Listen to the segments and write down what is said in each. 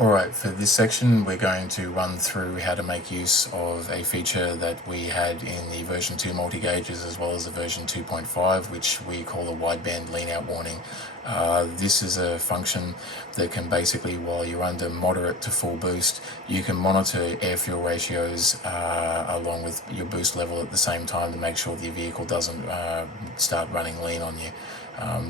Alright, for this section we're going to run through how to make use of a feature that we had in the version 2 multi-gauges as well as the version 2.5, which we call the wideband lean out warning. This is a function that can basically, while you're under moderate to full boost, you can monitor air fuel ratios along with your boost level at the same time to make sure the vehicle doesn't start running lean on you.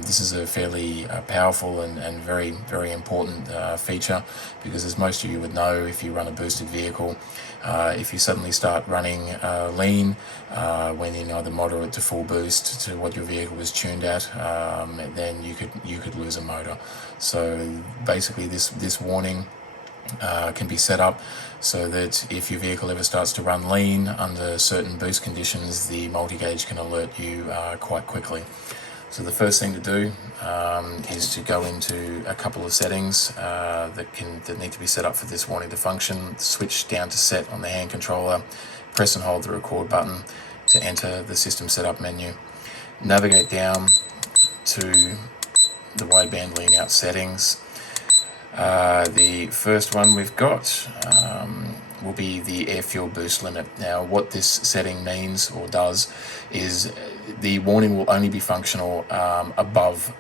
This is a fairly powerful and very, very important feature, because as most of you would know, if you run a boosted vehicle, if you suddenly start running lean when in either moderate to full boost to what your vehicle was tuned at, then you could lose a motor. So basically this warning can be set up so that if your vehicle ever starts to run lean under certain boost conditions, the multi-gauge can alert you quite quickly. So the first thing to do is to go into a couple of settings that need to be set up for this warning to function. Switch down to set on the hand controller, press and hold the record button to enter the system setup menu. Navigate down to the wideband lean out settings. The first one we've got will be the air fuel boost limit. Now what this setting means or does is the warning will only be functional above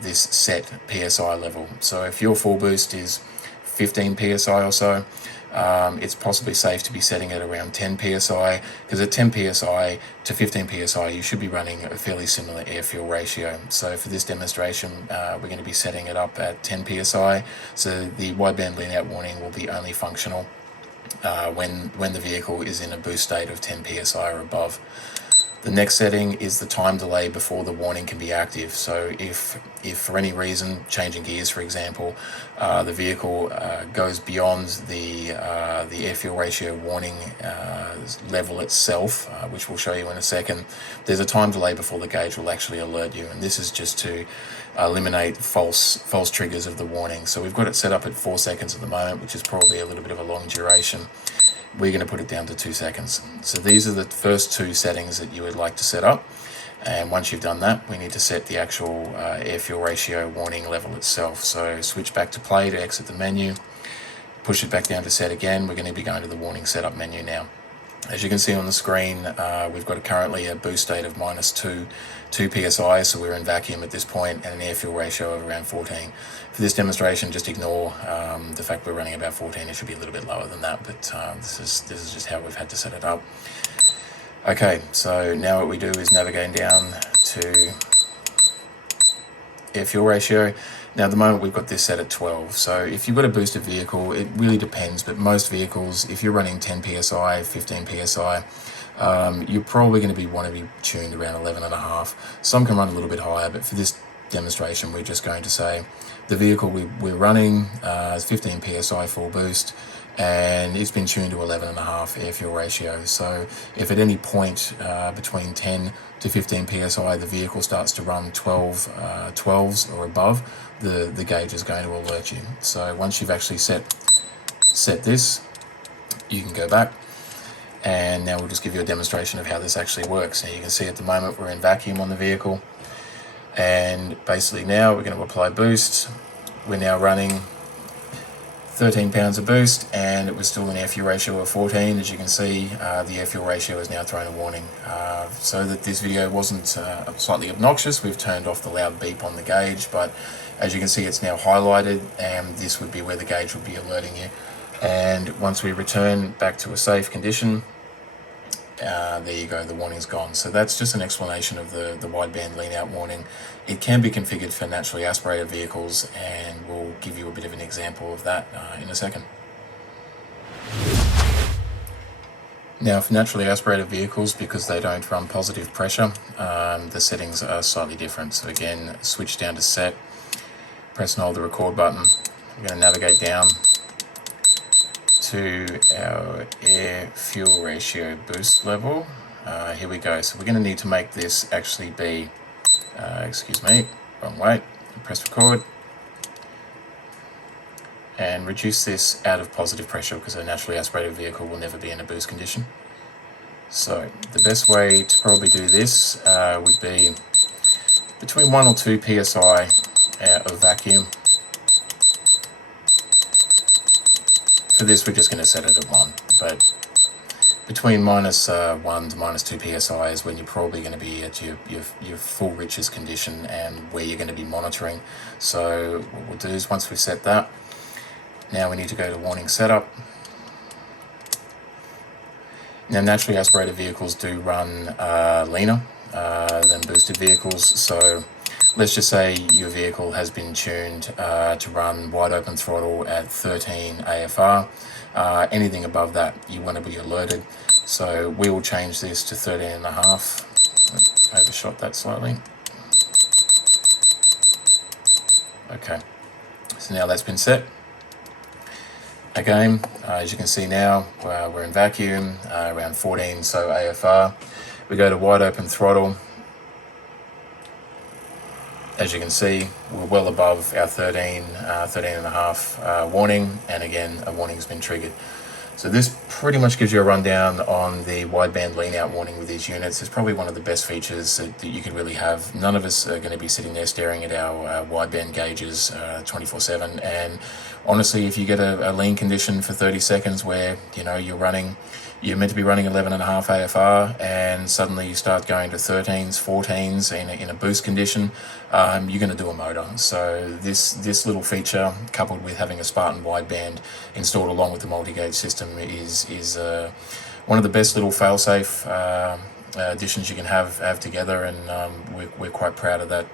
this set PSI level. So if your full boost is 15 PSI or so, it's possibly safe to be setting it around 10 PSI, because at 10 PSI to 15 PSI you should be running a fairly similar air fuel ratio. So for this demonstration we're going to be setting it up at 10 PSI, so the wideband lean out warning will be only functional when the vehicle is in a boost state of 10 PSI or above. The next setting is the time delay before the warning can be active. So if for any reason, changing gears for example, the vehicle goes beyond the air fuel ratio warning level itself, which we'll show you in a second, there's a time delay before the gauge will actually alert you, and this is just to eliminate false triggers of the warning. So we've got it set up at 4 seconds at the moment, which is probably a little bit of a long duration. We're going to put it down to 2 seconds. So these are the first two settings that you would like to set up, and once you've done that we need to set the actual air fuel ratio warning level itself. So switch back to play to exit the menu, push it back down to set again. We're going to be going to the warning setup menu now. As you can see on the screen, we've got currently a boost state of -2 PSI, so we're in vacuum at this point, and an air fuel ratio of around 14. For this demonstration, just ignore the fact we're running about 14. It should be a little bit lower than that, but this is just how we've had to set it up. Okay, so now what we do is navigate down to air fuel ratio. Now at the moment we've got this set at 12, so if you've got a boosted vehicle, it really depends, but most vehicles, if you're running 10 PSI, 15 PSI, you're probably going to want to be tuned around 11.5. Some can run a little bit higher, but for this demonstration we're just going to say the vehicle we're running is 15 PSI full boost, and it's been tuned to 11.5 air fuel ratio. So if at any point between 10 to 15 PSI the vehicle starts to run 12s or above, the gauge is going to alert you. So once you've actually set this, you can go back, and now we'll just give you a demonstration of how this actually works. Now you can see at the moment we're in vacuum on the vehicle, and basically now we're going to apply boost. We're now running 13 pounds of boost, and it was still an air fuel ratio of 14. As you can see, the air fuel ratio has now thrown a warning. So that this video wasn't slightly obnoxious, we've turned off the loud beep on the gauge, but as you can see it's now highlighted, and this would be where the gauge would be alerting you. And once we return back to a safe condition, there you go, the warning's gone. So that's just an explanation of the wideband lean out warning. It can be configured for naturally aspirated vehicles, and we'll give you a bit of an example of that in a second. Now for naturally aspirated vehicles, because they don't run positive pressure, the settings are slightly different. So again, switch down to set, press and hold the record button. We're going to navigate down to our air fuel ratio boost level. Here we go. So we're going to need to make this actually be, excuse me, wrong way, press record, and reduce this out of positive pressure, because a naturally aspirated vehicle will never be in a boost condition. So the best way to probably do this would be between 1 or 2 PSI of vacuum. For this, we're just going to set it at 1, but between minus 1 to minus 2 psi is when you're probably going to be at your full richest condition and where you're going to be monitoring. So what we'll do is, once we've set that, now we need to go to warning setup. Now, naturally, aspirated vehicles do run leaner than boosted vehicles, so let's just say your vehicle has been tuned to run wide open throttle at 13 AFR. Anything above that, you want to be alerted. So we will change this to 13.5. Overshot that slightly. Okay, so now that's been set. Again, as you can see now, we're in vacuum, around 14 so AFR. We go to wide open throttle. As you can see, we're well above our 13.5 warning, and again, a warning has been triggered. So this pretty much gives you a rundown on the wideband lean out warning with these units. It's probably one of the best features that you could really have. None of us are going to be sitting there staring at our wideband gauges 24/7. And honestly, if you get a lean condition for 30 seconds where you're meant to be running 11.5 AFR, and suddenly you start going to 13s, 14s in a boost condition, you're going to do a motor. So this little feature, coupled with having a Spartan wideband installed along with the multi-gauge system, is one of the best little fail-safe additions you can have together, and we're quite proud of that